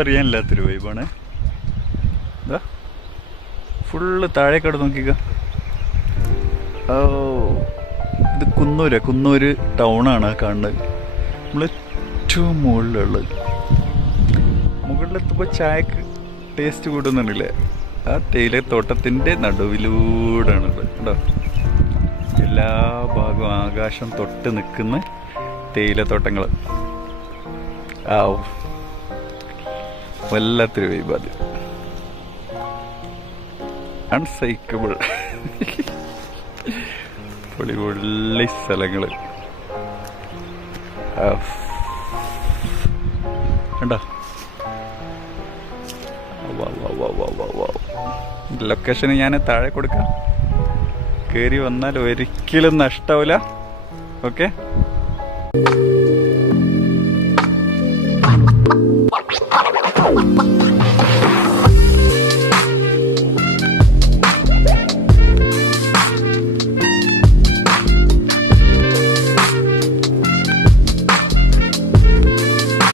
പറയാനില്ലാത്തൊരു വൈബാണ്. ഇതാ ഫുള്ള് താഴേക്കട നോക്കിക്ക. ഓ ഇത് കുന്നൂര് ടൗണാണ് കാണുന്നത്. നമ്മൾ ഏറ്റവും മുകളിലെത്തുമ്പോൾ ചായക്ക് ടേസ്റ്റ് കൂടുന്നുണ്ടല്ലേ. ആ തേയിലത്തോട്ടത്തിൻ്റെ നടുവിലൂടെയാണത് കേട്ടോ. എല്ലാ ഭാഗവും ആകാശം തൊട്ട് നിൽക്കുന്ന തേയിലത്തോട്ടങ്ങൾ. ആ വല്ലാത്തൊരു വൈബ് അത്. അൺസൈക്കബിൾ പൊളി സ്ഥലങ്ങൾ കണ്ടോ. ലൊക്കേഷൻ ഞാൻ താഴെ കൊടുക്കാം. കയറി വന്നാൽ ഒരിക്കലും നഷ്ടാവില്ല. ഓക്കെ.